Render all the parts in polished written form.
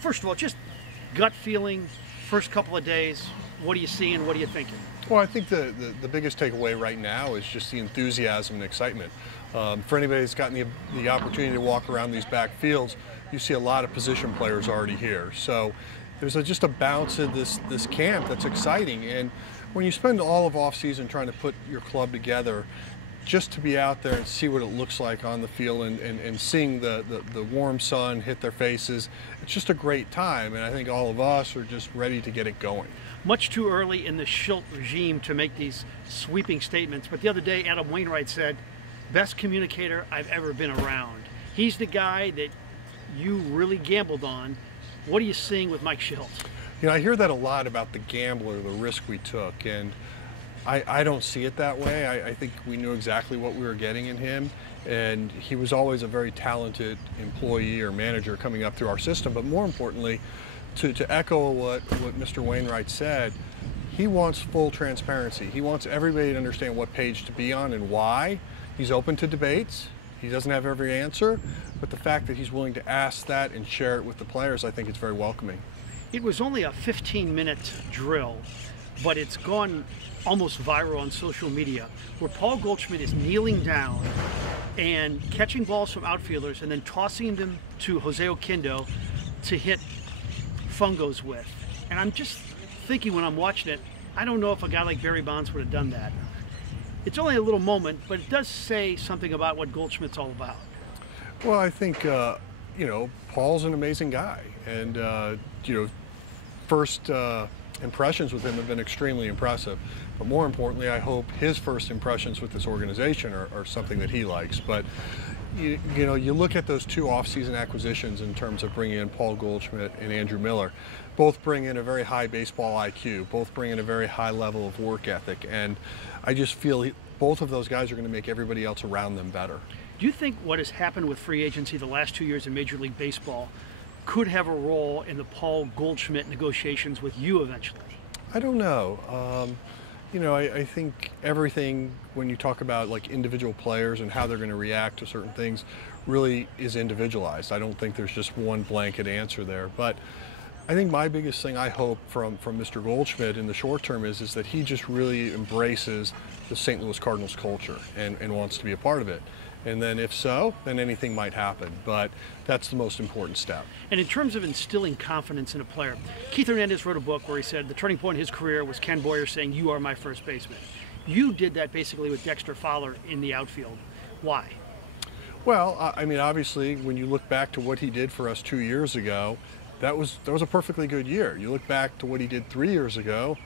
First of all, just gut feeling, first couple of days, what are you seeing, what are you thinking? Well, I think the biggest takeaway right now is just the enthusiasm and excitement. For anybody that's gotten the opportunity to walk around these back fields, you see a lot of position players already here. So there's just a bounce in this camp that's exciting. And when you spend all of off-season trying to put your club together, just to be out there and see what it looks like on the field and seeing the warm sun hit their faces, it's just a great time. And I think all of us are just ready to get it going. Much too early in the Shildt regime to make these sweeping statements, but the other day Adam Wainwright said, best communicator I've ever been around. He's the guy that you really gambled on. What are you seeing with Mike Shildt? You know, I hear that a lot about the gambler, the risk we took, and I don't see it that way. I think we knew exactly what we were getting in him, and he was always a very talented employee or manager coming up through our system, but more importantly, to echo what Mr. Wainwright said, he wants full transparency. He wants everybody to understand what page to be on and why. He's open to debates. He doesn't have every answer, but the fact that he's willing to ask that and share it with the players, I think it's very welcoming. It was only a 15-minute drill, but it's gone almost viral on social media, where Paul Goldschmidt is kneeling down and catching balls from outfielders and then tossing them to Jose Oquendo to hit fungos with. And I'm just thinking when I'm watching it, I don't know if a guy like Barry Bonds would have done that. It's only a little moment, but it does say something about what Goldschmidt's all about. Well, I think, you know, Paul's an amazing guy. And, you know, first impressions with him have been extremely impressive. But more importantly, I hope his first impressions with this organization are something that he likes. But, you know, you look at those two off-season acquisitions in terms of bringing in Paul Goldschmidt and Andrew Miller. Both bring in a very high baseball IQ. Both bring in a very high level of work ethic. And I just feel both of those guys are going to make everybody else around them better. Do you think what has happened with free agency the last 2 years in Major League Baseball could have a role in the Paul Goldschmidt negotiations with you eventually? I don't know. You know, I think everything, when you talk about like individual players and how they're going to react to certain things, really is individualized. I don't think there's just one blanket answer there. But I think my biggest thing I hope from Mr. Goldschmidt in the short term is that he just really embraces the St. Louis Cardinals culture and wants to be a part of it. And then if so, then anything might happen. But that's the most important step. And in terms of instilling confidence in a player, Keith Hernandez wrote a book where he said the turning point in his career was Ken Boyer saying, "You are my first baseman." You did that basically with Dexter Fowler in the outfield. Why? Well, I mean, obviously, when you look back to what he did for us 2 years ago, that was a perfectly good year. You look back to what he did 3 years ago,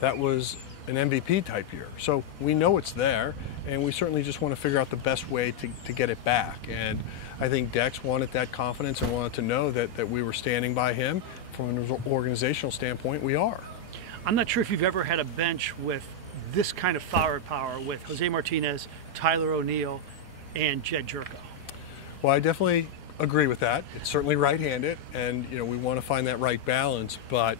that was an MVP type year. So we know it's there, and we certainly just want to figure out the best way to get it back. And I think Dex wanted that confidence and wanted to know that we were standing by him. From an organizational standpoint, we are. I'm not sure if you've ever had a bench with this kind of firepower with Jose Martinez, Tyler O'Neill, and Jed Jerko. Well, I definitely agree with that. It's certainly right-handed, and you know we want to find that right balance, but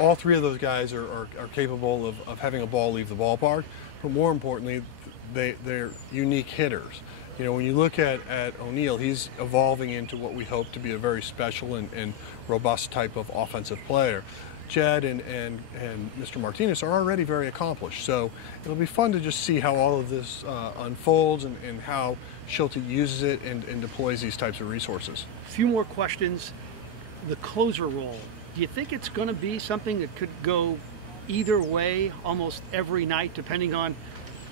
all three of those guys are capable of having a ball leave the ballpark, but more importantly, they're unique hitters. You know, when you look at O'Neill, he's evolving into what we hope to be a very special and robust type of offensive player. Jed and Mr. Martinez are already very accomplished, so it'll be fun to just see how all of this unfolds and how Shildt uses it and deploys these types of resources. A few more questions. The closer role. Do you think it's going to be something that could go either way almost every night, depending on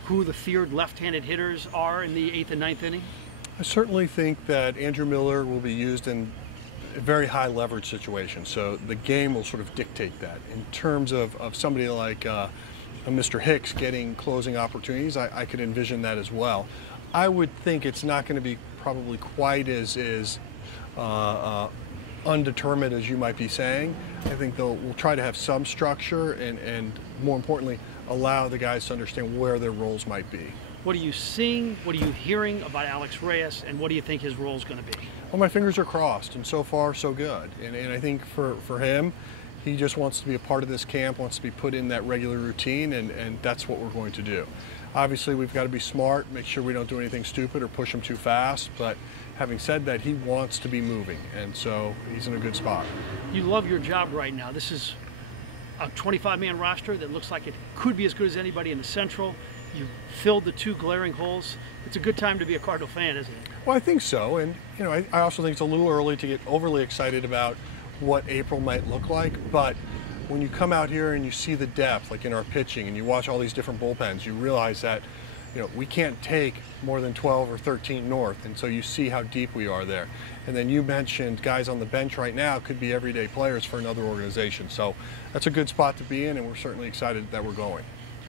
who the feared left-handed hitters are in the 8th and 9th inning? I certainly think that Andrew Miller will be used in a very high leverage situation, so the game will sort of dictate that. In terms of somebody like a Mr. Hicks getting closing opportunities, I could envision that as well. I would think it's not going to be probably quite as undetermined as you might be saying. I think we'll try to have some structure and more importantly, allow the guys to understand where their roles might be. What are you seeing? What are you hearing about Alex Reyes, and what do you think his role is going to be? Well, my fingers are crossed, and so far so good. And I think for him, he just wants to be a part of this camp, wants to be put in that regular routine, and that's what we're going to do. Obviously, we've got to be smart, make sure we don't do anything stupid or push him too fast, but having said that, he wants to be moving, and so he's in a good spot. You love your job right now. This is a 25-man roster that looks like it could be as good as anybody in the Central. You filled the 2 glaring holes. It's a good time to be a Cardinal fan, isn't it? Well, I think so, and you know, I also think it's a little early to get overly excited about what April might look like, but when you come out here and you see the depth, like in our pitching, and you watch all these different bullpens, you realize that, you know, we can't take more than 12 or 13 north, and so you see how deep we are there. And then you mentioned guys on the bench right now could be everyday players for another organization, so that's a good spot to be in, and we're certainly excited that we're going.